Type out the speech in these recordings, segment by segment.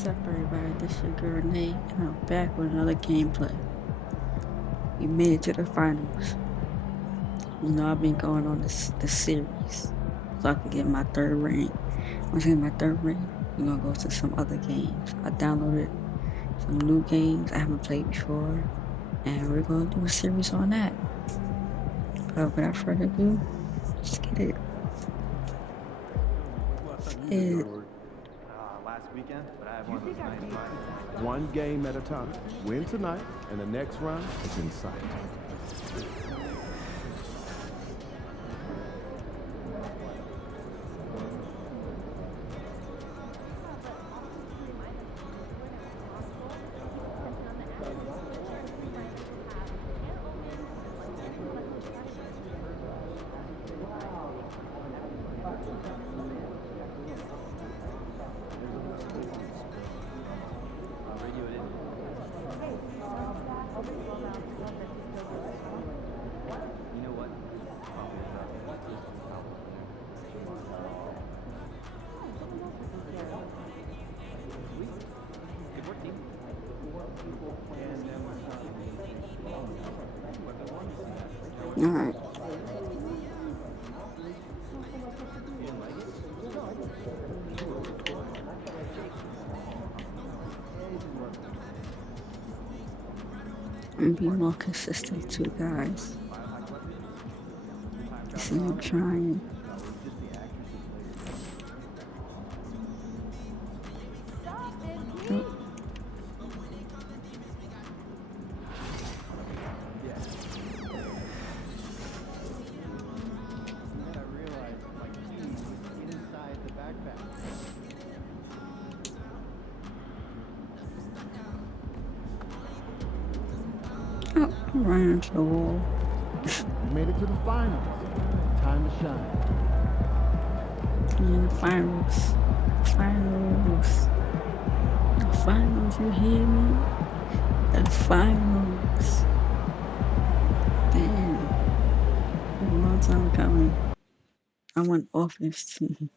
What's up, everybody? This is your girl Nate, and I'm back with another gameplay. We made it to the finals. You know, I've been going on this series so I can get my third ring. Once I get my third ring, we're gonna go to some other games. I downloaded some new games I haven't played before, and we're gonna do a series on that. But without further ado, let's get it. Last weekend, but I have one tonight. One game at a time. Win tonight, and the next round is in sight. You know what? Good work, team. Alright. And be more consistent too, guys. See, I'm trying. Oh. Oh, I'm running into the wall. You made it to the finals. Time to shine. In the finals. Finals. The finals, you hear me? The finals. Damn. A long time coming. I want offense team.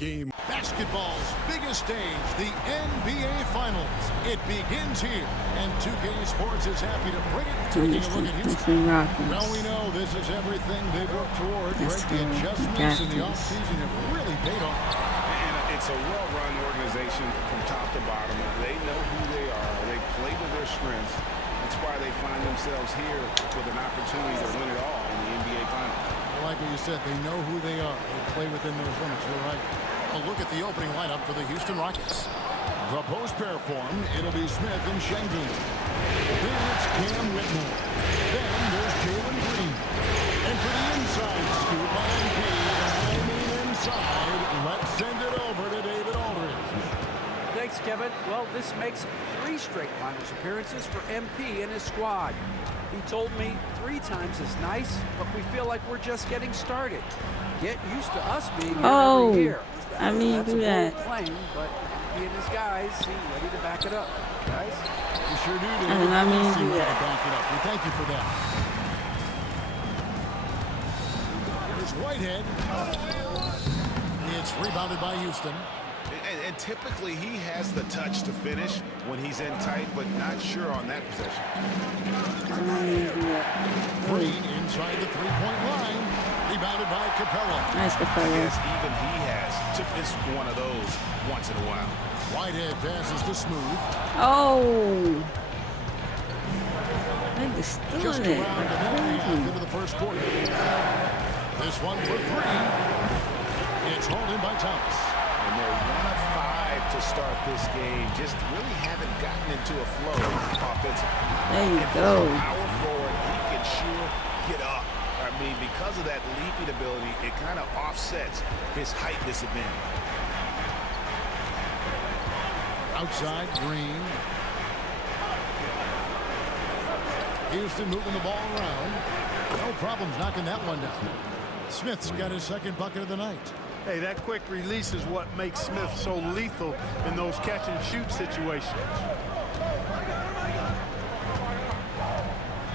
Game basketball's biggest stage, the NBA Finals. It begins here, and 2K Sports is happy to bring it. Taking a look at Houston. Well, we know this is everything they've worked toward. Right? The adjustments in the offseason have really paid off. And it's a well-run organization from top to bottom. They know who they are. They play to their strengths. That's why they find themselves here with an opportunity to win it all in the NBA Finals. Like what you said, they know who they are. They play within those limits. You're right. A look at the opening lineup for the Houston Rockets. The post pair form, it'll be Smith and Şengün. Then it's Cam Whitmore. Then there's Jalen Green. And for the inside scoop by MP, inside, let's send it over to David Aldridge. Thanks, Kevin. Well, this makes 3 straight finals appearances for MP and his squad. He told me 3 times is nice, but we feel like we're just getting started. Get used to us being here every year. I mean, do that. Claim, but he and his guys seem ready to back it up. Guys? We sure do. I mean, do that. Back it up. We thank you for that. Here's Whitehead. It's rebounded by Houston. And typically he has the touch to finish when he's in tight, but not sure on that possession. Green inside the three-point line. Rebounded by Capella. Nice Capella. Yes, even he has to miss one of those once in a while. Whitehead passes to Smooth. Oh. I think it's still Just in it. around a minute and a half into the first quarter. This one for three. It's hauled in by Thomas. And they're 1 of 5 to start this game. Just really haven't gotten into a flow offensively. There you And go. for a power forward, he can sure get up. I mean, because of that leaping ability, it kind of offsets his height disadvantage. Outside, Green. Houston moving the ball around. No problems knocking that one down. Smith's got his second bucket of the night. Hey, that quick release is what makes Smith so lethal in those catch-and-shoot situations.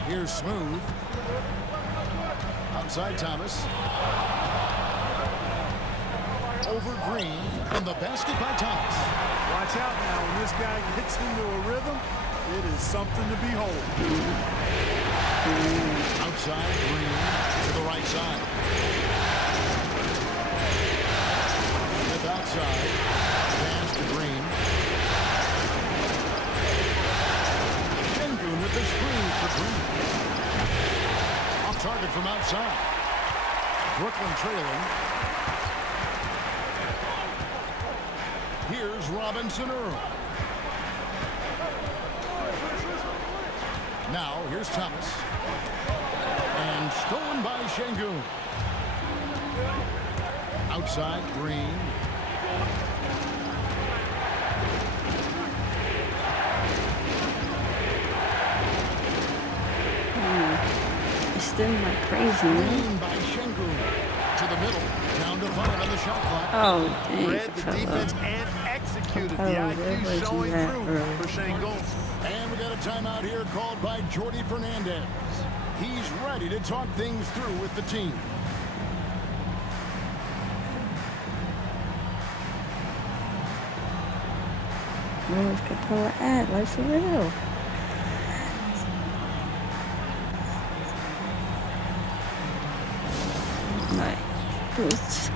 Here's Smooth. Outside Thomas. Over Green. And the basket by Thomas. Watch out now. When this guy gets into a rhythm, it is something to behold. Outside Green to the right side. Smith outside. Pass to Green. Şengün with the screen for Green. Off target from outside. Brooklyn trailing. Here's Robinson Earl. Now, here's Thomas. And stolen by Şengün. Outside, Green. It's still like crazy, man. Green by Şengün. To the middle. Down to 5 on the shot clock. Oh, dang. Read the defense and executed the where IQ was showing he at through early? for Şengün. And we got a timeout here called by Jordi Fernandez. He's ready to talk things through with the team. Where's Capella at? Like, for real. Like, who's...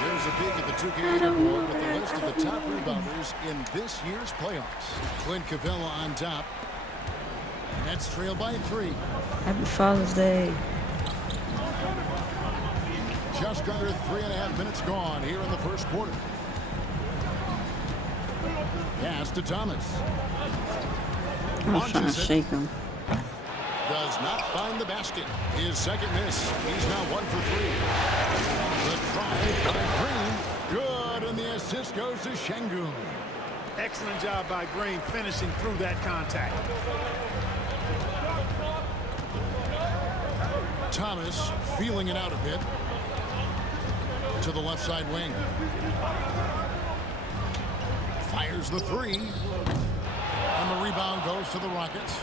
There's a peek at the 2K leaderboard with the list of the top rebounders in this year's playoffs. Clint Capella on top. Nets trail by 3. Happy Father's Day. Just under 3.5 minutes gone here in the first quarter. Pass to Thomas. I'm trying to Launches it. shake him. Does not find the basket. His second miss. He's now 1 for 3. The try by Green. Good, and the assist goes to Şengün. Excellent job by Green finishing through that contact. Thomas feeling it out a bit. To the left side wing. Fires the 3. And the rebound goes to the Rockets.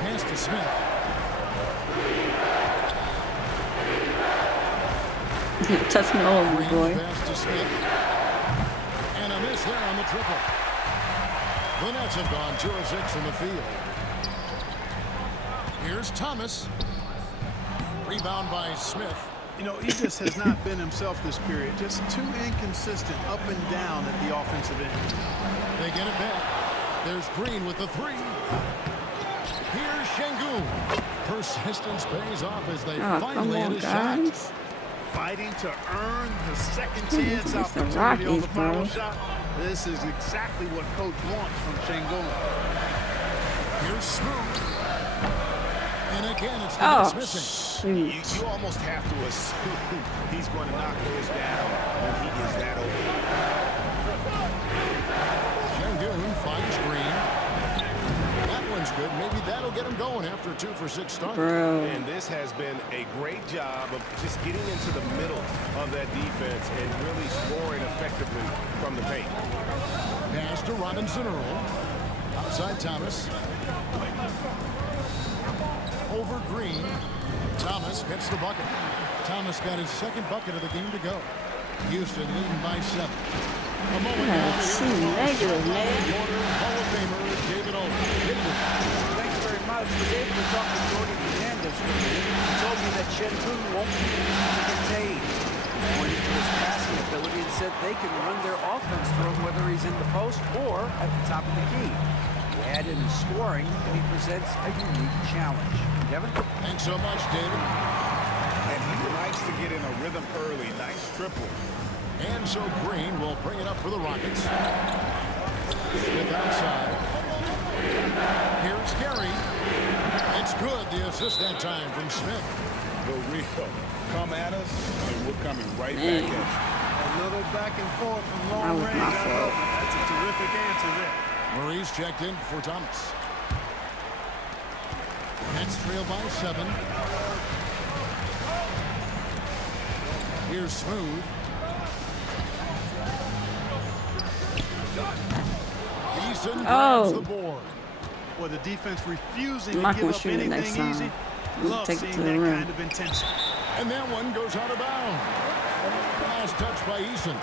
Pass to Smith. Touch me all over, Green boy. pass to Smith. And a miss there on the triple. The Nets have gone 2 of 6 from the field. Here's Thomas. Rebound by Smith. You know, he just has not been himself this period. Just too inconsistent up and down at the offensive end. They get it back. There's Green with the 3. Here's Şengün. Persistence pays off as they Oh, finally come hit on, a shot. guys. Fighting to earn the second chance It's the opportunity on Rockies, the final bro. shot. This is exactly what Coach wants from Şengün. Here's Smooth. And again, it's the Oh, Nets missing. You shoot. almost have to assume he's going to knock those down when he is that open. Şengün finds Green. That one's good. Maybe that'll get him going after a 2 for 6 start. Bro. And this has been a great job of just getting into the middle of that defense and really scoring effectively from the paint. Pass to Robinson Earl. Outside Thomas. over Green. Thomas gets the bucket. Thomas got his second bucket of the game to go. Houston leading by 7. A moment now. Negative, man. Hall of Famer David Olin. Thanks very much. I was able to talk to Jordy Fernandez for a minute. He told me that Shengun won't be easy to contain. He pointed to his passing ability and said they can run their offense through him whether he's in the post or at the top of the key. You add in his scoring, and he presents a unique challenge. Kevin? Thanks so much, David. And he likes to get in a rhythm early. Nice triple. And so Green will bring it up for the Rockets. Smith outside. Here's Gary. It's good. The assist that time from Smith. The Rico. Come at us, and we're coming right back at you. A little back and forth from That long was range. my fault. That's a terrific answer there. Murray's checked in for Thomas. Nets trail by 7. Here's Smooth. Eason grabs the board. Well, the defense refusing I'm to not give gonna up shoot it next anything time. easy. We'll Love take it seeing to the that rim. kind of intensity. And that one goes out of bounds. Last touch by Eason.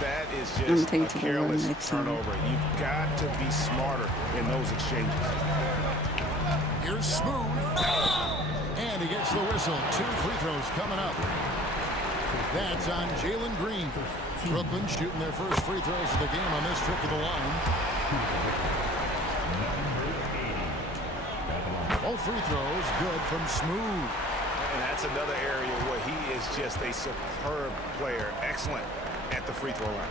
That is gonna just take a it to the rim careless next time. turnover. You've got to be smarter in those exchanges. Here's Smooth. And he gets the whistle. 2 free throws coming up. That's on Jalen Green. Brooklyn shooting their first free throws of the game on this trip to the line. Both free throws good from Smooth. And that's another area where he is just a superb player. Excellent at the free throw line.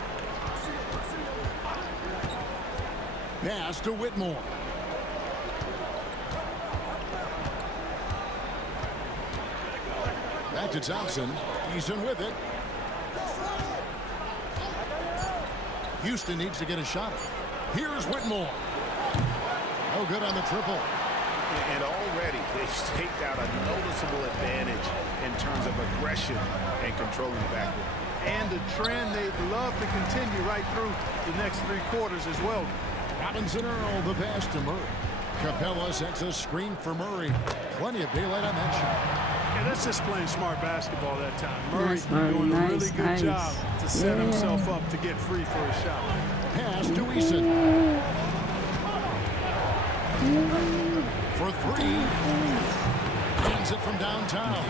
Pass to Whitmore. Back to Thompson. Eason with it. Houston needs to get a shot. Here's Whitmore. No good on the triple. And already they've staked out a noticeable advantage in terms of aggression and controlling the backcourt. And the trend they'd love to continue right through the next 3 quarters as well. Robinson Earl, the pass to Murray. Capella sets a screen for Murray. Plenty of daylight on that shot. Yeah, that's just playing smart basketball that time. Murray Nice, Murray. doing a really Nice, good nice. job to set Yeah. himself up to get free for a shot. Pass to Eason. For 3. Hands it from downtown.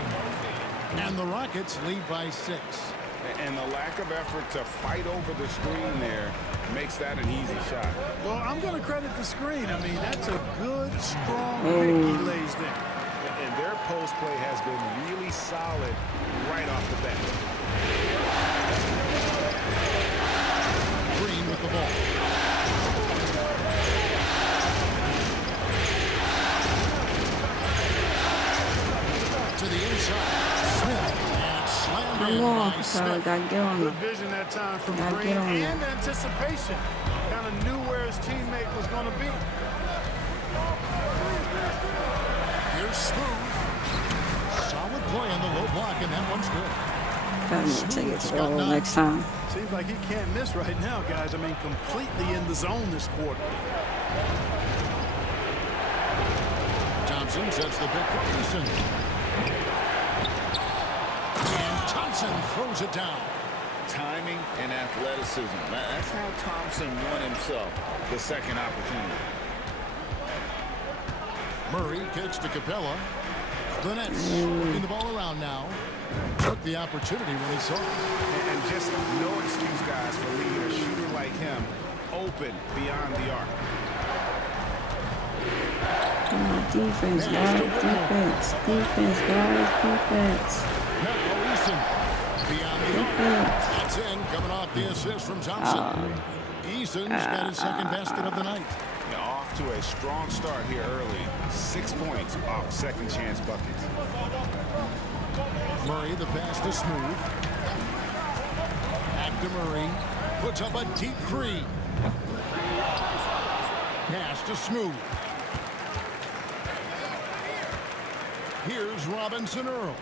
And the Rockets lead by 6. And the lack of effort to fight over the screen there makes that an easy shot. Well, I'm going to credit the screen. I mean, that's a good, strong pick he lays there. And their post play has been really solid right off the bat. Green with the ball. To the inside. Smith. And slammed in Whoa, by so I Smith. gotta get on Good it. vision that time from Gotta Green get on it. and anticipation. Kind of knew where his teammate was going to be. Here's Smooth. Solid play on the low block, and that one's good. Gotta take it to the roll next time. Seems like he can't miss right now, guys. I mean, completely in the zone this quarter. Thompson sets the pick for Eason. And Thompson throws it down. Timing and athleticism. That's how Thompson won himself the second opportunity. Murray kicks to Capella. The Nets working the ball around now. Took the opportunity when he saw it. And just no excuse, guys, for leaving a shooter like him open beyond the arc. Defense, guys. Defense. Defense, guys. Defense. Now Eason beyond the arc. Defense. That's in, coming off the assist from Thompson. Eason's got his second basket of the night. Now off to a strong start here early. 6 points off second chance buckets. Murray, the pass to Smooth. Back to Murray. Puts up a deep 3. Pass to Smooth. Here's Robinson Earl.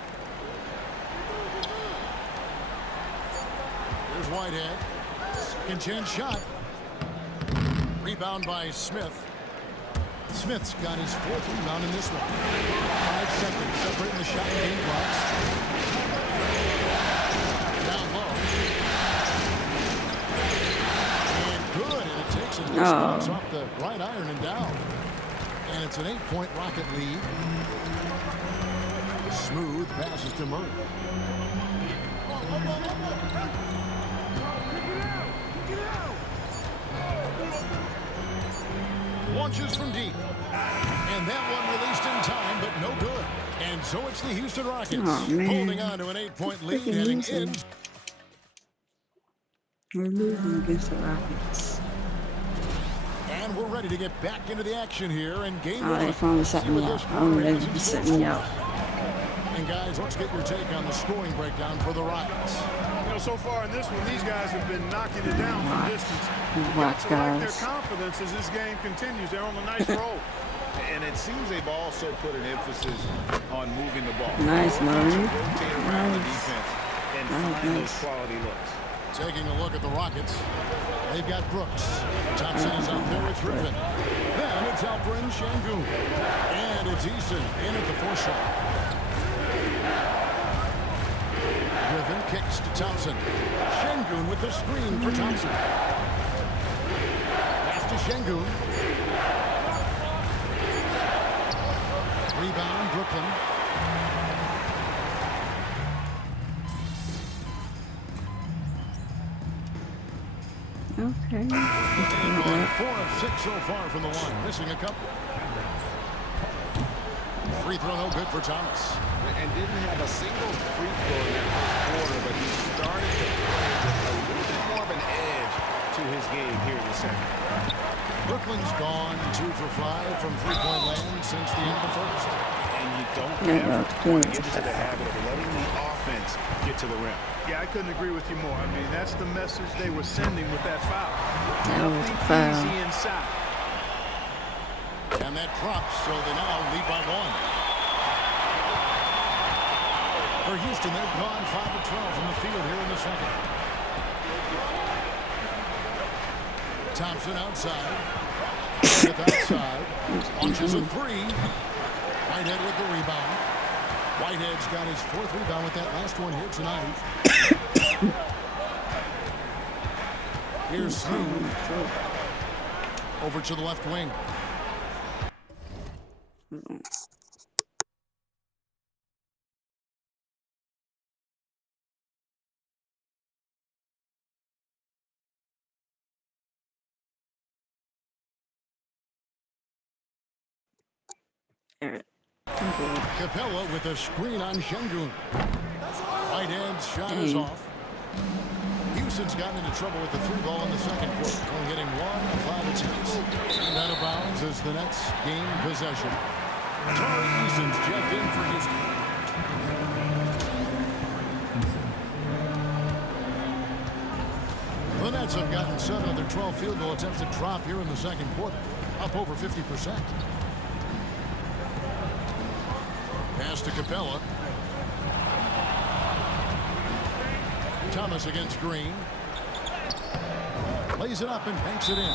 Here's Whitehead. Second chance shot. Rebound by Smith. Smith's got his 4th rebound in this one. 5 seconds separating the shot and game clocks. Down low. And good. And it takes his response off the right iron and down. And it's an 8-point Rocket lead. Smooth passes to Murray. Launches from deep. And that one released in time, but no good. And so it's the Houston Rockets holding on to an 8-point lead heading in. We're losing against the Rockets. And we're ready to get back into the action here in game 1. They finally set me out. I'm ready to set me out. And guys, let's get your take on the scoring breakdown for the Rockets. You know, so far in this one, these guys have been knocking it down from distance. Watch, like their guys. confidence as this game continues. They're on a nice roll. And it seems they've also put an emphasis on moving the ball. Nice, Murray. Rotate around the Nice. defense and find those quality looks. Taking a look at the Rockets. They've got Brooks. Thompson is out there with Griffin. Then it's Alperen Sengun. And it's Eason in at the 4 shot. Griffin kicks to Thompson. Sengun with the screen for Thompson. Pass to Sengun. Rebound, Brooklyn. Okay. Going 4 of 6 so far from the line, missing a couple. Free throw no good for Thomas. And didn't have a single free throw in that first quarter, but he started to play with a little bit more of an edge to his game here in the second. Brooklyn's gone 2 for 5 from three-point land since the end of the first. And you don't ever want to get into the habit of letting the offense get to the rim. Yeah, I couldn't agree with you more. I mean, that's the message they were sending with that foul. That was a Nothing foul. easy inside. And that drops, so they now lead by 1. For Houston, they've gone 5 of 12 from the field here in the second. Thompson outside. Smith outside. Launches a 3. Whitehead with the rebound. Whitehead's got his 4th rebound with that last one here tonight. Here's Smooth. Over to the left wing. Capella with a screen on Sengun. Whitehead's shot is off. Houston's gotten into trouble with the 3 ball in the second quarter, only hitting 1 of 5 attempts. And out of bounds as the Nets gain possession. Tari Eason's checked in for Houston. The Nets have gotten 7 of their 12 field goal attempts to drop here in the second quarter, up over 50%. Pass to Capella. Thomas against Green. Lays it up and banks it in.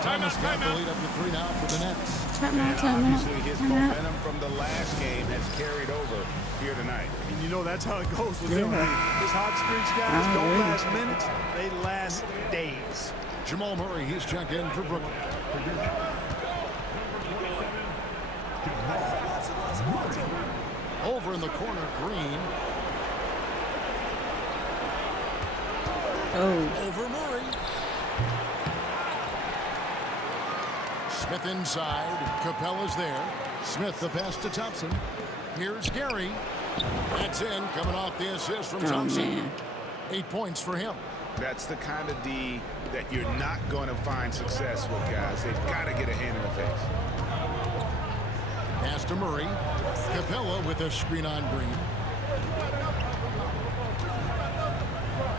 Thomas got the lead up to 3 now for the Nets. And obviously his momentum from the last game has carried over here tonight. And you know that's how it goes with them. His hot streaks, guys, don't last minutes. They last days. Jamal Murray, he's checked in for Brooklyn. Over in the corner, Green. Over Murray. Smith inside. Capella's there. Smith the pass to Thompson. Here's Gary. That's in, coming off the assist from Thompson. 8 points for him. That's the kind of D that you're not going to find success with, guys. They've got to get a hand in the face. Pass to Murray. Capella with a screen on Green.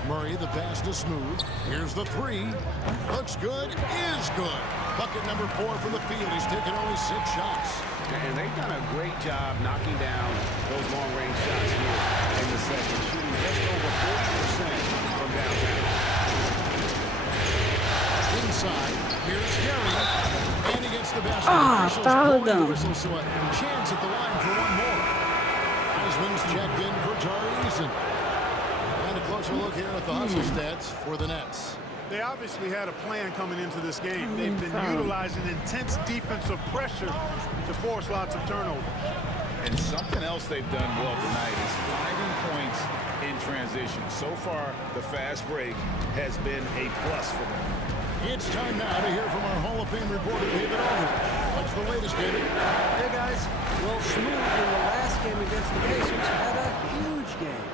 Murray, the pass to Smooth. Here's the 3. Looks good. Is good. Bucket number 4 from the field. He's taken only 6 shots. And they've done a great job knocking down those long-range shots here in the second, shooting just over 40% from downtown. Inside. Here's Gary. And he gets the basket. fouled them. Chance at the line for one more. Heisman's checked in for Tari Eason. And a closer look here at the hustle stats for the Nets. They obviously had a plan coming into this game. They've been utilizing intense defensive pressure to force lots of turnovers. And something else they've done well tonight is finding points in transition. So far, the fast break has been a plus for them. It's time now to hear from our Hall of Fame reporter, David Aldridge. What's the latest, David? Hey, guys. Well, Smooth in the last game against the Pacers had a huge game.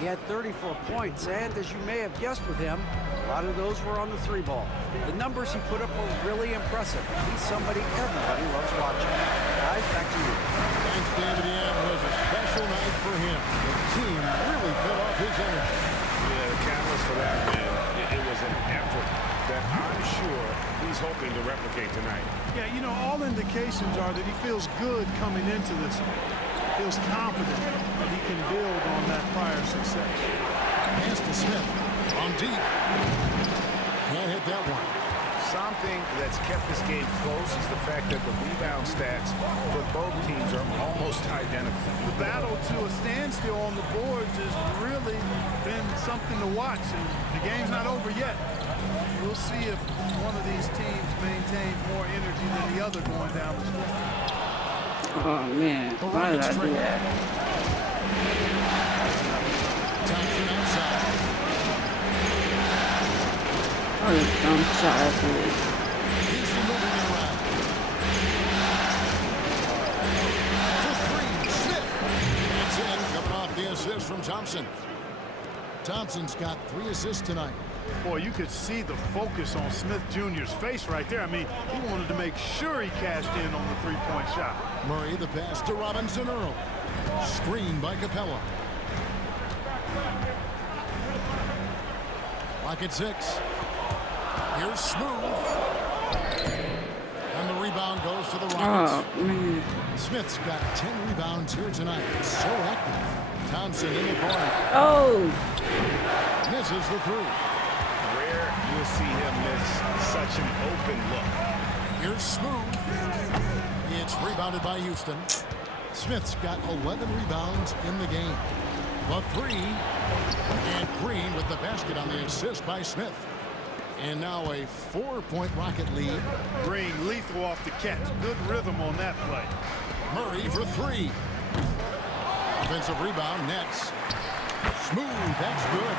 He had 34 points, and as you may have guessed with him, a lot of those were on the three ball. The numbers he put up were really impressive. He's somebody everybody loves watching. Guys, back to you. Thanks, David. Yeah, it was a special night for him. The team really fed off his energy. Yeah, the catalyst for that, man, it was an effort that I'm sure he's hoping to replicate tonight. Yeah, you know, all indications are that he feels good coming into this one. Feels confident that he can build on that prior success. Pass to Smith on deep. Can't hit that one. Something that's kept this game close is the fact that the rebound stats for both teams are almost identical. The battle to a standstill on the boards has really been something to watch, and the game's not over yet. We'll see if one of these teams maintains more energy than the other going down the stretch. Oh man, why did I do that? Thompson outside. What a dumb shot I did. Houston moving it around. For three, Smith. That's it. Coming off the assist from Thompson. Thompson's got 3 assists tonight. Boy, you could see the focus on Smith Jr.'s face right there. I mean, he wanted to make sure he cashed in on the three-point shot. Murray, the pass to Robinson Earl. Screen by Capella. Lock at 6. Here's Smooth. And the rebound goes to the Rockets. Oh man. Smith's got 10 rebounds here tonight. So active. Thompson in the corner. Oh. Misses the 3. Rare you'll see him miss such an open look. Here's Smooth. It's rebounded by Houston. Smith's got 11 rebounds in the game. The 3. And Green with the basket on the assist by Smith. And now a 4-point Rocket lead. Green lethal off the catch. Good rhythm on that play. Murray for 3. Offensive rebound, Nets. Smooth, that's good.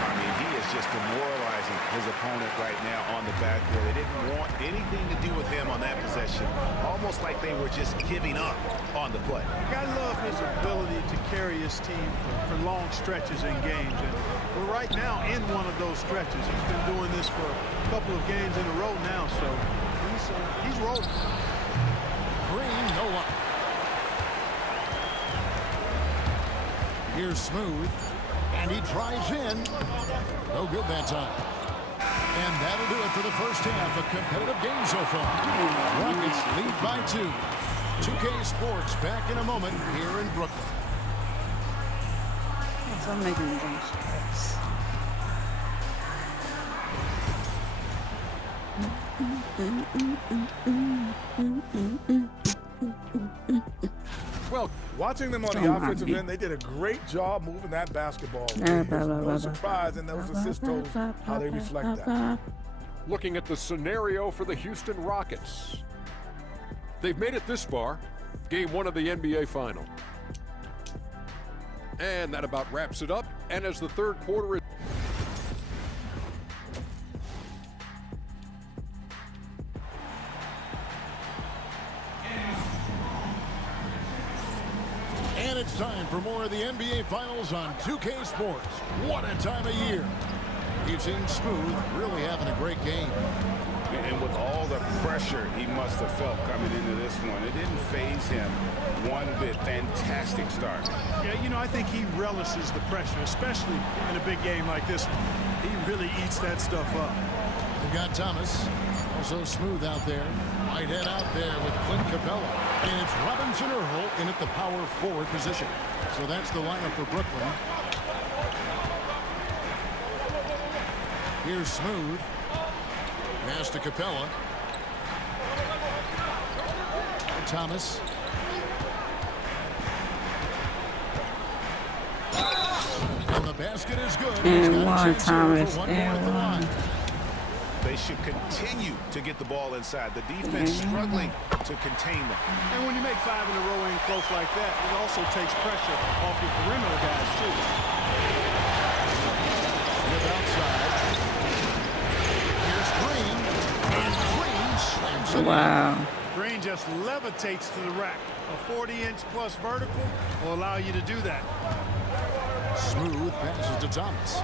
I mean, he is just demoralizing his opponent right now on the backboard. They didn't want anything to do with him on that possession. Almost like they were just giving up on the play. I love his ability to carry his team for long stretches in games. And we're right now in one of those stretches. He's been doing this for a couple of games in a row now, so he's rolling. Green, no up. Here's Smooth, and he drives in. No good that time. And that'll do it for the first half. A competitive game so far. Rockets lead by 2. 2K Sports back in a moment here in Brooklyn. Yes, I'm making the dumb shots. Well, watching them on the offensive end, they did a great job moving that basketball. No surprise in those assist totals, how they reflect that. Looking at the scenario for the Houston Rockets. They've made it this far, game 1 of the NBA final. And that about wraps it up. And as the third quarter is And it's time for more of the NBA Finals on 2K Sports. What a time of year. You've seen Smooth really having a great game. And with all the pressure he must have felt coming into this one, it didn't faze him one bit. Fantastic start. Yeah, you know, I think he relishes the pressure, especially in a big game like this one. He really eats that stuff up. We've got Thomas, also Smooth out there. Whitehead out there with Clint Capella. And it's Robinson Earl in at the power forward position. So that's the lineup for Brooklyn. Here's Smooth. Pass to Capella. Thomas. And the basket is good. And one, Thomas. And one. They should continue to get the ball inside. The defense struggling to contain them. And when you make 5 in a row in close like that, it also takes pressure off your perimeter guys, too. Smith outside. Here's Green. And Green slams it. Wow. Green just levitates to the rack. A 40-inch plus vertical will allow you to do that. Smooth passes to Thomas.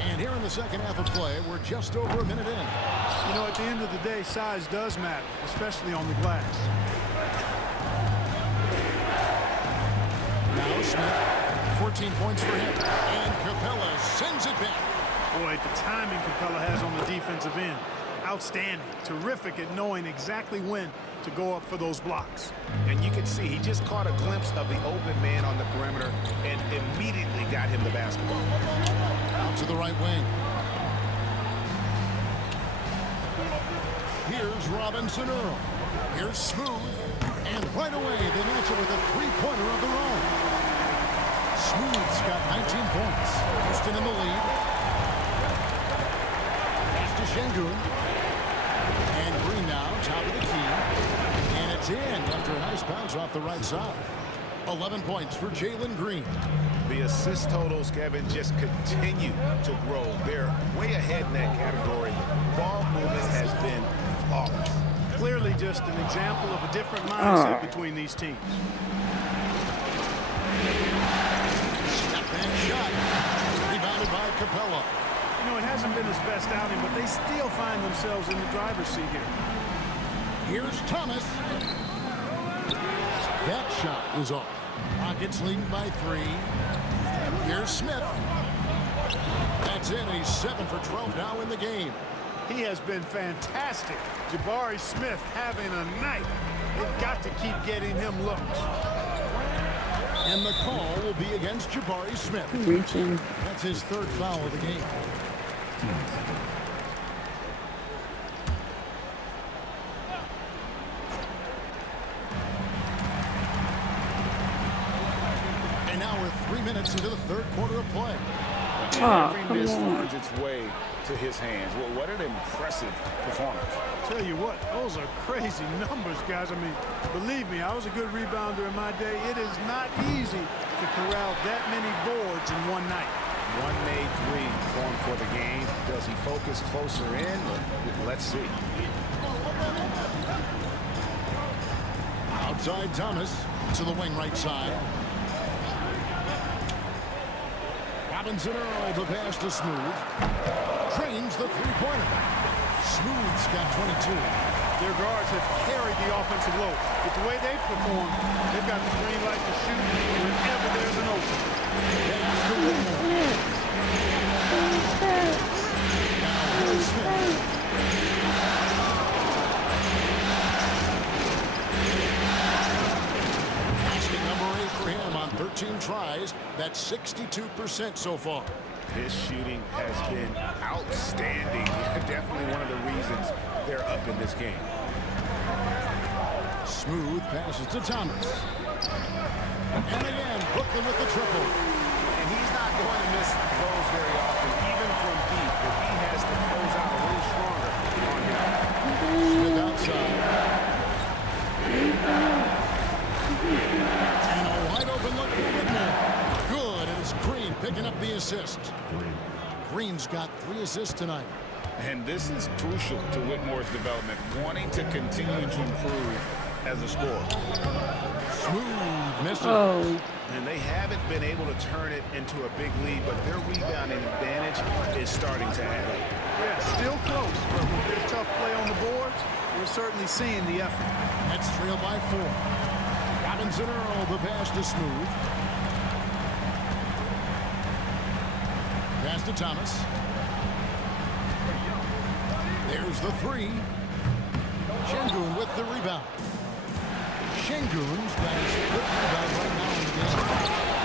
And here in the second half of play, we're just over a minute in. You know, at the end of the day, size does matter, especially on the glass. Now Smith, 14 points for him. And Capella sends it back. Boy, the timing Capella has on the defensive end. Outstanding. Terrific at knowing exactly when to go up for those blocks. And you can see he just caught a glimpse of the open man on the perimeter and immediately got him the basketball. Out to the right wing. Here's Robinson Earl. Here's Smooth. And right away, they match it with a three-pointer of their own. Smooth's got 19 points. Houston in the lead. Pass to Şengün. And Green now, top of the key. And it's in after a nice bounce off the right side. 11 points for Jalen Green. The assist totals, Kevin, just continue to grow. They're way ahead in that category. Ball movement has been flawless. Clearly just an example of a different mindset between these teams. Step back shot. Rebounded by Capella. You know, it hasn't been his best outing, but they still find themselves in the driver's seat here. Here's Thomas. That shot is off. Rockets leading by 3. Here's Smith. That's it. He's 7 for 12 now in the game. He has been fantastic. Jabari Smith having a night. They've got to keep getting him looks. And the call will be against Jabari Smith. Reaching. That's his 3rd foul of the game. And now we're 3 minutes into the 3rd quarter of play. Every miss finds its way to his hands. Well, what an impressive performance. Tell you what, those are crazy numbers, guys. I mean, believe me, I was a good rebounder in my day. It is not easy to corral that many boards in one night. One made 3 going for the game. Does he focus closer in? Let's see. Outside Thomas to the wing right side. Robinson Earl to pass to Smooth. Trains the three-pointer. Smooth's got 22. Their guards have carried the offensive load. With the way they've performed, they've got the green light to shoot whenever there's an opening. Now here's Smith. Basket number 8 for him on 13 tries. That's 62% so far. His shooting has been outstanding. Definitely one of the reasons they're up in this game. Smooth passes to Thomas. And again, Brooklyn with the triple. And he's not going to miss those very often, even from deep, but he has to close out a little stronger on him. Smith outside. And a wide open look for Whitmore. Good, and it's Green picking up the assist. Green's got 3 assists tonight. And this is crucial to Whitmore's development, wanting to continue to improve as a scorer. Smooth misses. Oh. And they haven't been able to turn it into a big lead, but their rebounding advantage is starting to add up. Yeah, still close, but with their tough play on the boards, we're certainly seeing the effort. That's trailed by 4. Robinson Earl, the pass to Smooth. Pass to Thomas. There's the 3. Şengün with the rebound. Şengün's got his 5th rebound right now in the game.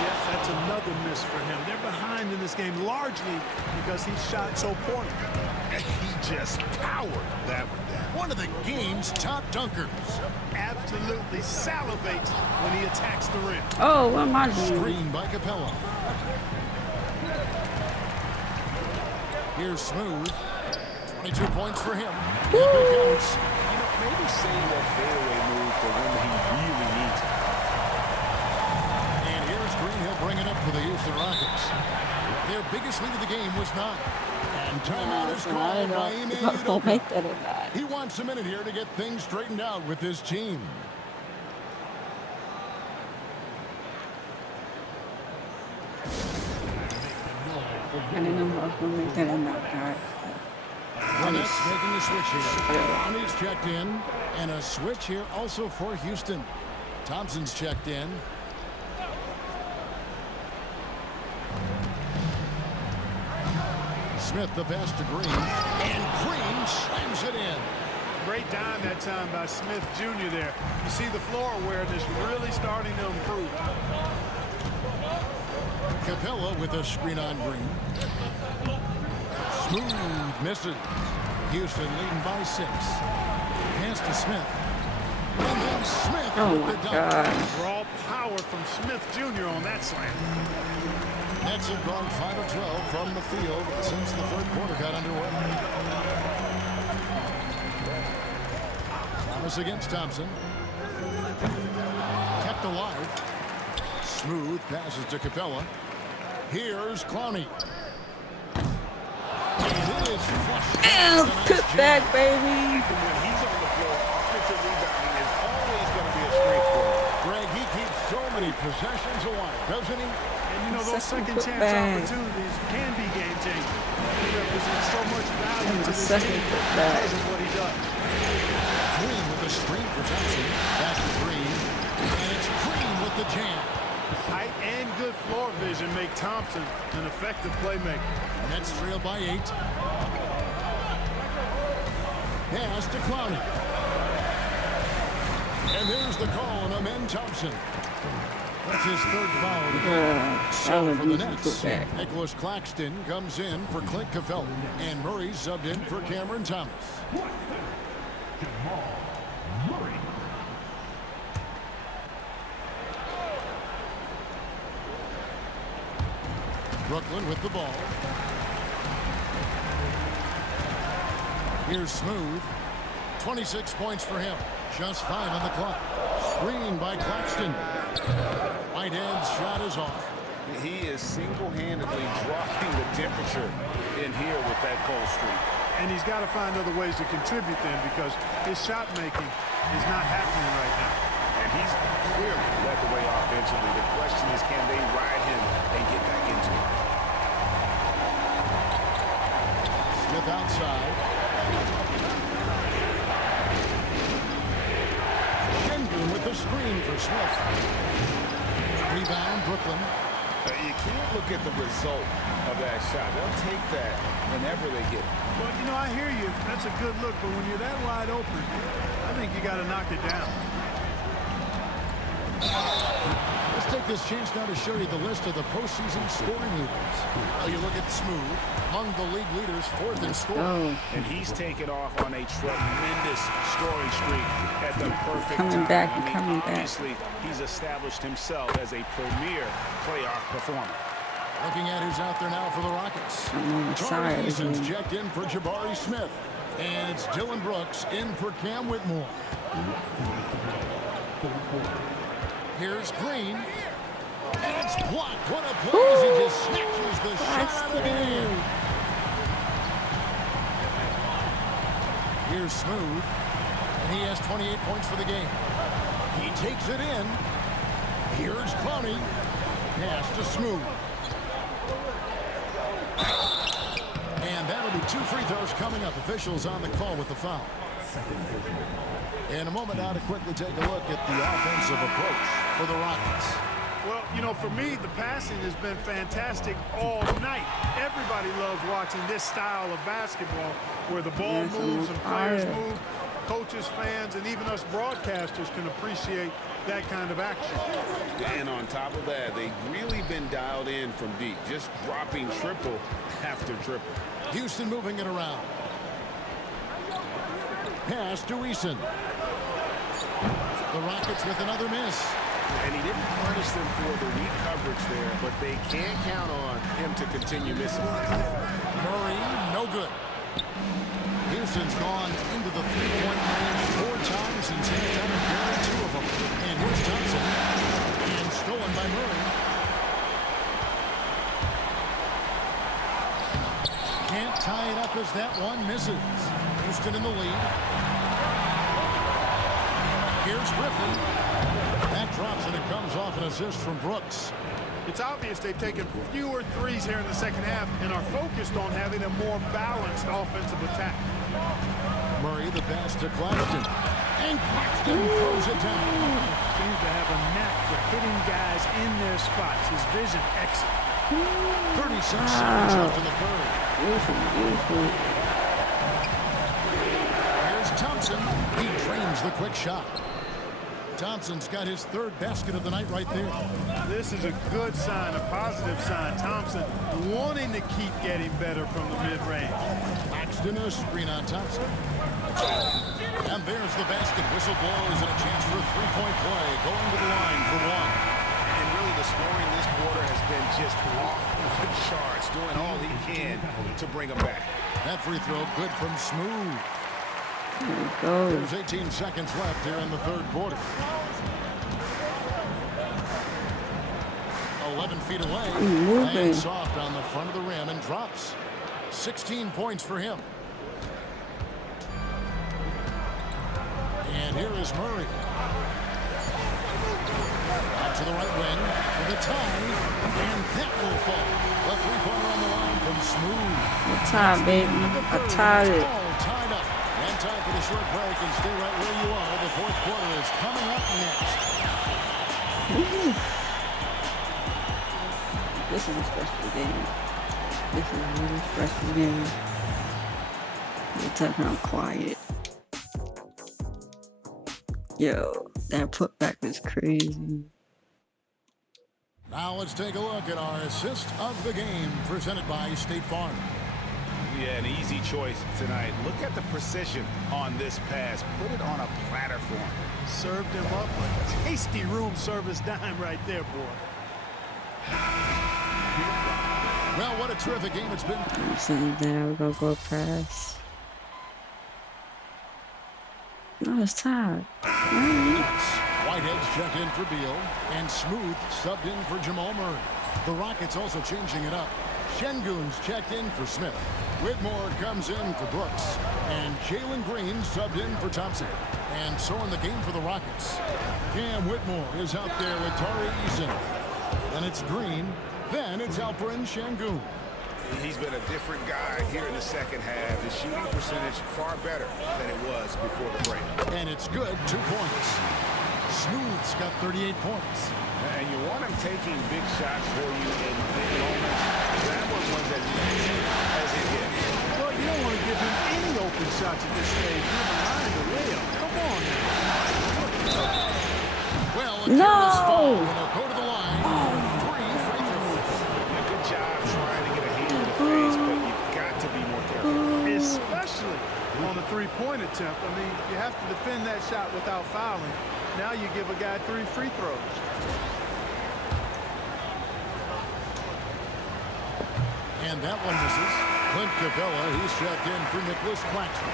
Yes, that's another miss for him. They're behind in this game largely because he shot so poorly. He just powered that one down. One of the game's top dunkers. Absolutely salivates when he attacks the rim. Oh, what am I doing? Screen by Capella. Here's Smooth. 22 points for him. Woo! Counts. You know, maybe save that fadeaway move for when he really needs it. And here's Green. He'll bring it up for the Houston Rockets. Their biggest lead of the game was 9. And timeout is called by Ime Udoka. He wants a minute here to get things straightened out with his team. I didn't know I was going to make that in that guy. Nets making a switch here. Ronnie's checked in. And a switch here also for Houston. Thompson's checked in. Smith the pass to Green. And Green slams it in. Great dime that time by Smith Jr. there. You see the floor awareness really starting to improve. Capella with a screen on Green. Smooth misses. Houston leading by 6. Pass to Smith. And then Smith with the dunk. Raw power from Smith Jr. on that slam. Nets have gone 5 of 12 from the field since the third quarter got underway. Thomas against Thompson. Kept alive. Smooth passes to Capella. Here's Clowney. And it is flushed. Put back, baby. When he's on the floor, offensive rebounding is always going to be a strength for him. Greg, he keeps so many possessions alive, doesn't he? And you know, those second chance opportunities can be game changing. He represents so much value to this team because of what he does. Green with the screen for Thompson. Back to Green. And it's Green with the jam. Height and good floor vision make Thompson an effective playmaker. Nets trail by 8. Pass to Clowney. And there's the call on Amen Thompson. That's his third foul. So for the Nets, Nicholas Claxton comes in for Clint Capella. And Murray subbed in for Cameron Thomas. Brooklyn with the ball. Here's Smooth. 26 points for him. Just 5 on the clock. Screen by Claxton. Whitehead's shot is off. He is single-handedly dropping the temperature in here with that cold streak. And he's got to find other ways to contribute then because his shot making is not happening right now. And he's clearly led the way offensively. The question is, can they ride him and get back into it? Smith outside. Shengun with the screen for Smith. Rebound, Brooklyn. You can't look at the result of that shot. They'll take that whenever they get it. Well, you know, I hear you. That's a good look, but when you're that wide open, I think you got to knock it down. Let's take this chance now to show you the list of the postseason scoring leaders. Well, you look at Smooth, among the league leaders, 4th in scoring. And he's taken off on a tremendous scoring streak at the perfect coming time. back. Obviously, he's established himself as a premier playoff performer. Looking at who's out there now for the Rockets. Tari Eason's checked in for Jabari Smith. And it's Dylan Brooks in for Cam Whitmore. Here's Green. And it's blocked. What a play as he just snatches the shot out of the air. Here's Smooth. And he has 28 points for the game. He takes it in. Here's Clowney. Pass to Smooth. And that'll be 2 free throws coming up. Officials on the call with the foul. In a moment now to quickly take a look at the offensive approach for the Rockets. Well, you know, for me, the passing has been fantastic all night. Everybody loves watching this style of basketball where the ball moves and players move. coaches, fans, and even us broadcasters can appreciate that kind of action. And on top of that, they've really been dialed in from deep, just dropping triple after triple. Houston moving it around. Pass to Eason. The Rockets with another miss. And he didn't punish them for the weak coverage there, but they can't count on him to continue missing. Murray, no good. Houston's gone into the three-point range 4 times since halftime and barely 2 of them. And here's Thompson. And stolen by Murray. Can't tie it up as that one misses. Houston in the lead. Here's Griffin. That drops and it comes off an assist from Brooks. It's obvious they've taken fewer threes here in the second half and are focused on having a more balanced offensive attack. Murray the pass to Claxton. And Claxton throws it down. Seems to have a knack for hitting guys in their spots. His vision excellent. 36 seconds left in the third. Here's Thompson. He drains the quick shot. Thompson's got his 3rd basket of the night right there. This is a good sign, a positive sign. Thompson wanting to keep getting better from the mid-range. Claxton, a screen on Thompson. And there's the basket. Whistle blows and a chance for a three-point play. Going to the line for one. And really the scoring this quarter has been just off the charts, doing all he can to bring them back. That free throw good from Smooth. There we go. There's 18 seconds left here in the third quarter. 11 feet away. And soft on the front of the rim and drops. 16 points for him. And here is Murray. Out to the right wing for the tie. And that will fall. The three-pointer on the line from Smooth. A tie, baby. I tied it. All tied up. And time for the short break and stay right where you are. The fourth quarter is coming up next. This is a stressful game. This is a really stressful game. You're talking about quiet. Yo, that putback was crazy. Now let's take a look at our assist of the game presented by State Farm. Yeah, an easy choice tonight. Look at the precision on this pass. Put it on a platter for him. Served him up a tasty room service dime right there, boy. Well, what a terrific game it's been. I'm sitting there, we're gonna go pass. No, it's tied. Whitehead's checked in for Beal, and Smooth subbed in for Jamal Murray. The Rockets also changing it up. Şengün's checked in for Smith. Whitmore comes in for Brooks. And Jalen Green subbed in for Thompson. And so in the game for the Rockets, Cam Whitmore is out there with Tari Eason. Then it's Green. Then it's Alperen Şengün. He's been a different guy here in the second half. His shooting percentage far better than it was before the break. And it's good, 2 points. Smooth's got 38 points. And you want him taking big shots for you in big moments. That one was as easy as it gets. Well, you don't want to give him any open shots at this stage. Never mind the layup. Come on now. Well, no! Will go to the line for 3 free throws. Good job trying to get a hand in the face, but you've got to be more careful. Especially on a three-point attempt. I mean, you have to defend that shot without fouling. Now you give a guy 3 free throws. And that one misses. Clint Capella, he's checked in for Nicholas Claxton.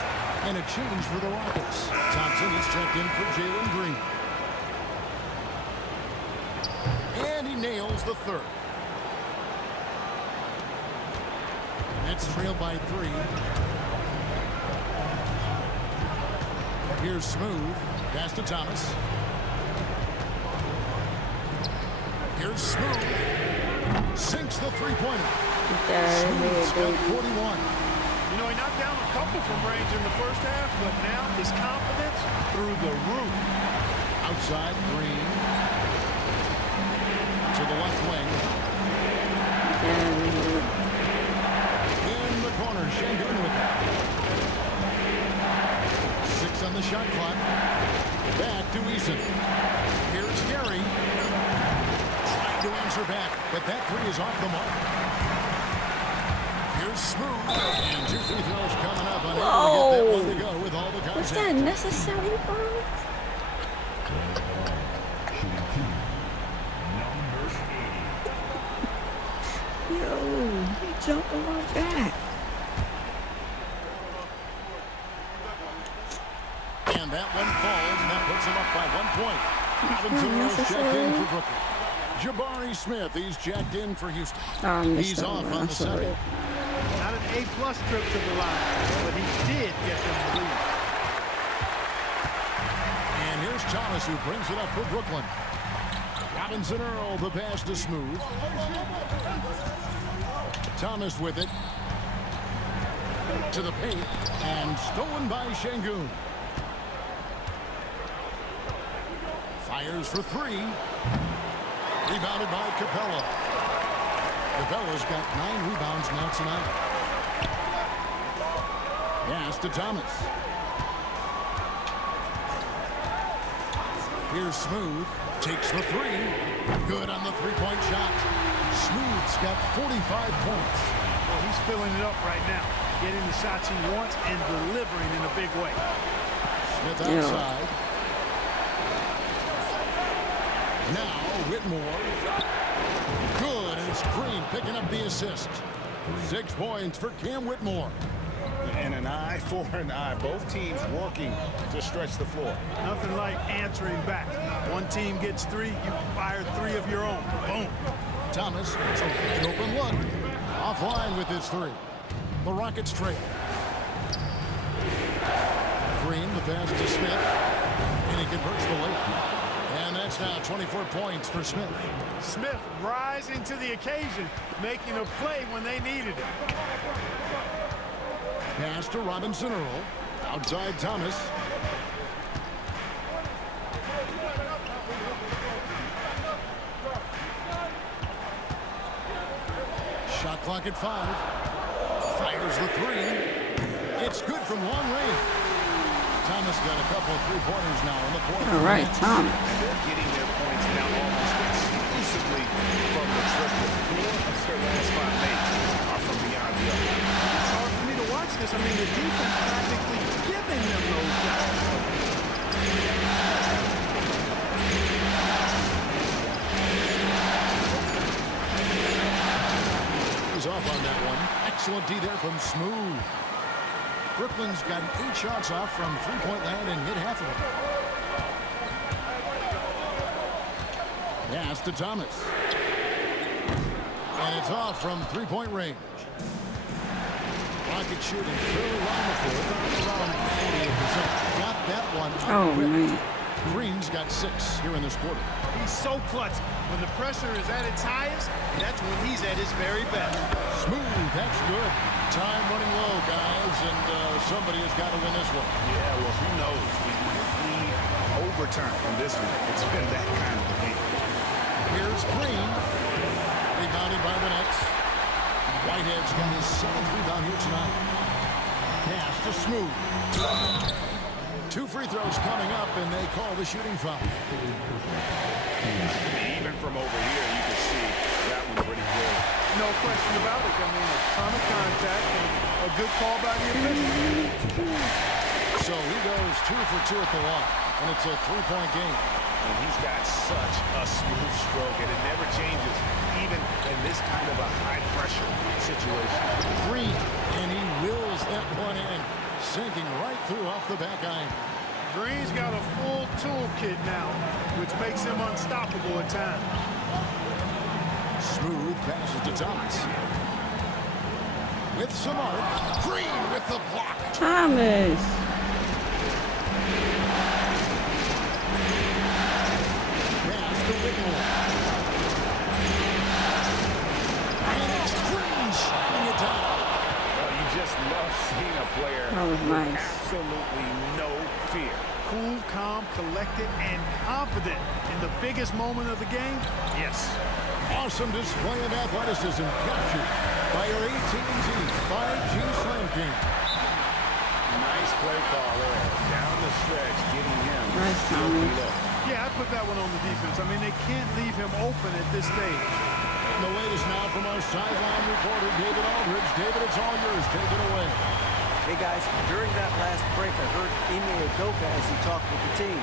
And a change for the Rockets. Thompson is checked in for Jalen Green. And he nails the third. Nets trail by 3. Here's Smooth. Pass to Thomas. Here's Smooth. Sinks the three-pointer. Smooth's got 41. You know, he knocked down a couple from range in the first half, but now his confidence through the roof. Outside, Green. To the left wing. In the corner, Şengün with it. 6 on the shot clock. Back to Eason. Here's Gary. Trying to answer back, but that three is off the mark. Here's Smooth. And 2 free throws coming up. Unable to get that one to go with all the contact. Was that necessary, bro? Yo, he jumped on my back. And that one falls, and that puts him up by 1 point. Robinson checked in for Brooklyn. Jabari Smith, he's jacked in for Houston. He's off on the second. Not an A-plus trip to the line, but he did get them the lead. And here's Thomas, who brings it up for Brooklyn. Robinson Earl, the pass to Smooth. Thomas with it. To the paint, and stolen by Şengün. Fires for 3. Rebounded by Capella. Capella's got 9 rebounds now tonight. Pass to Thomas. Here's Smooth. Takes the 3. Good on the three-point shot. Smooth's got 45 points. Well, he's filling it up right now. Getting the shots he wants and delivering in a big way. Smith outside. Now Whitmore. Good, and it's Green picking up the assist. 6 points for Cam Whitmore. And an eye for an eye. Both teams working to stretch the floor. Nothing like answering back. One team gets 3, you fire 3 of your own. Boom. Thomas, it's an open look. Offline with his 3. The Rockets trail. Green, the pass to Smith. And he converts the layup. And that's now 24 points for Smith. Smith rising to the occasion, making a play when they needed it. Pass to Robinson Earl. Outside Thomas. Shot clock at 5. Fires the 3. It's good from long range. Thomas got a couple of 3-pointers now in the fourth. All right, Thomas. They're getting their points now almost exclusively from the triple. 4 of their last 5 makes are from beyond the arc. It's hard for me to watch this. I mean, the defense practically giving them those shots. He's off on that one. Excellent D there from Smooth. Brooklyn's got 8 shots off from 3-point land and hit half of them. Pass to Thomas. And it's off from 3-point range. Rocket shooting fairly well before, around 48%. Got that one up. Oh, man. Green's got 6 here in this quarter. He's so clutch. When the pressure is at its highest, that's when he's at his very best. Smooth, that's good. Time running low, guys, and somebody has got to win this one. Yeah, well, who knows? We need overtime in this one. It's been that kind of a game. Here's Green. Rebounded by the Nets. Whitehead's got his 7th rebound here tonight. Pass to Smooth. 2 free throws coming up, and they call the shooting foul. Even from over here, you can see that one pretty clear. No question about it. I mean, a ton of contact and a good call by the official. So he goes 2 for 2 at the line, and it's a 3-point game. And he's got such a smooth stroke, and it never changes, even in this kind of a high-pressure situation. Green, and he wills that one in, sinking right through off the back iron. Green's got a full toolkit now, which makes him unstoppable at times. Smooth passes to Thomas. With some arc. Green with the block. Thomas. Pass to Whitmore. And it's Green shutting it down. Well, you just love seeing a player That was nice. absolutely no fear. Cool, calm, collected, and confident in the biggest moment of the game. Yes. Awesome display of athleticism captured by our AT&T 5G Slam King. Nice play call there. Down the stretch, getting him. Nice timing. Yeah, I put that one on the defense. I mean, they can't leave him open at this stage. The latest now from our sideline reporter, David Aldridge. David, it's all yours. Take it away. Hey, guys, during that last break, I heard Ime Udoka as he talked with the team.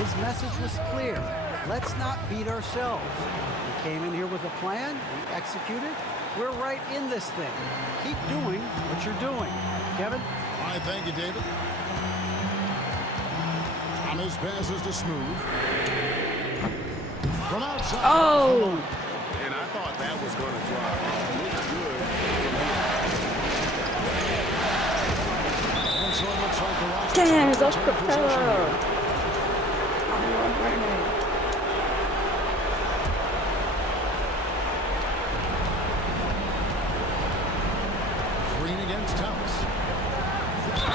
His message was clear. Let's not beat ourselves. We came in here with a plan. We executed. We're right in this thing. Keep doing what you're doing. Kevin? All right, thank you, David. Thomas passes to Smooth. From outside. Oh! And I thought that was going to drop. Looked good. And so it looks like the Rockets. Damn, that's Capella. Green against Thomas.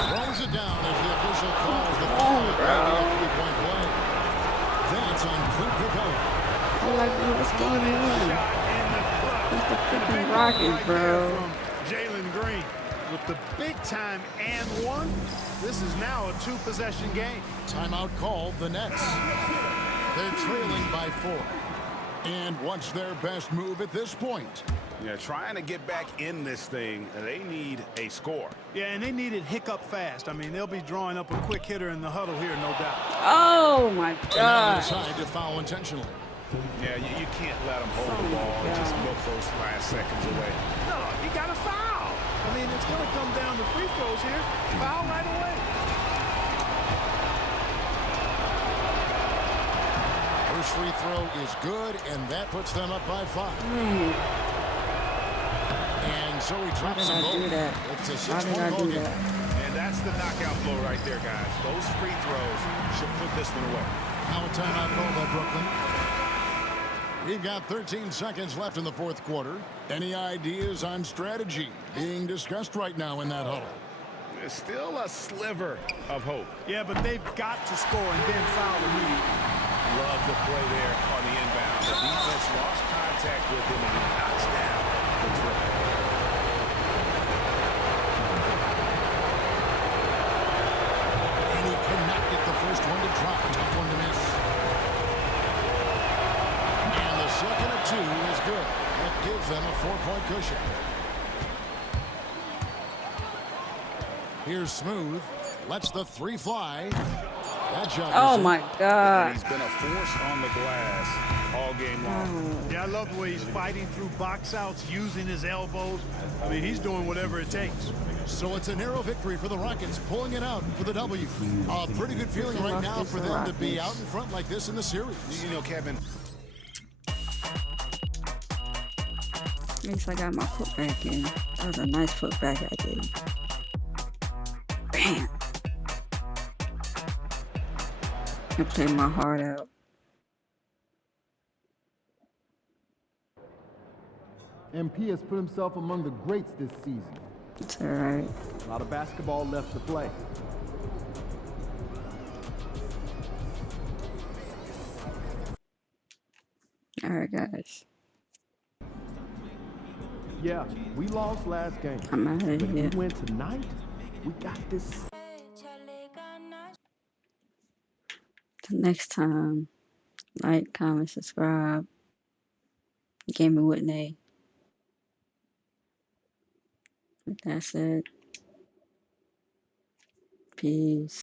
Throws it down as the official calls the foul. Maybe a three-point play. That's on Clint Capella. I'm like, what's going on? It's the freaking Rockets, bro. Jalen Green with the big time and one. This is now a two-possession game. Timeout called the Nets. They're trailing by 4. And what's their best move at this point? Yeah, trying to get back in this thing, they need a score. Yeah, and they need it hiccup fast. I mean, they'll be drawing up a quick hitter in the huddle here, no doubt. Oh, my And now they God. decide to foul intentionally. Yeah, you can't let them hold the ball and just milk those last seconds away. No, you got to foul. I mean, it's going to come down to free throws here. Foul right away. First free throw is good, and that puts them up by 5. And so he drops them both. It's a 6-point ball game. And that's the knockout blow right there, guys. Those free throws should put this one away. Now a timeout call by Brooklyn. We've got 13 seconds left in the fourth quarter. Any ideas on strategy being discussed right now in that huddle? There's still a sliver of hope. Yeah, but they've got to score and then foul immediately. Love the play there on the inbound. The defense lost contact with him and he knocks down the triple. And he cannot get the first one to drop. Tough one to miss. And the second of 2 is good. That gives them a 4-point cushion. Here's Smooth. Lets the 3 fly. That shot. Oh, my God. And he's been a force on the glass all game long. Yeah, I love the way he's fighting through box outs, using his elbows. I mean, he's doing whatever it takes. So it's a narrow victory for the Rockets, pulling it out for the W. A pretty good feeling right now for them to be out in front like this in the series. You know, Kevin. At least I got my foot back in. That was a nice foot back I did. Bam. I played my heart out. MP has put himself among the greats this season. It's alright. A lot of basketball left to play. Alright, guys. Yeah, we lost last game. I'm out of But if we here. win tonight, we got this. Till next time, like, comment, subscribe. Gaming with Nate. That's it. Peace.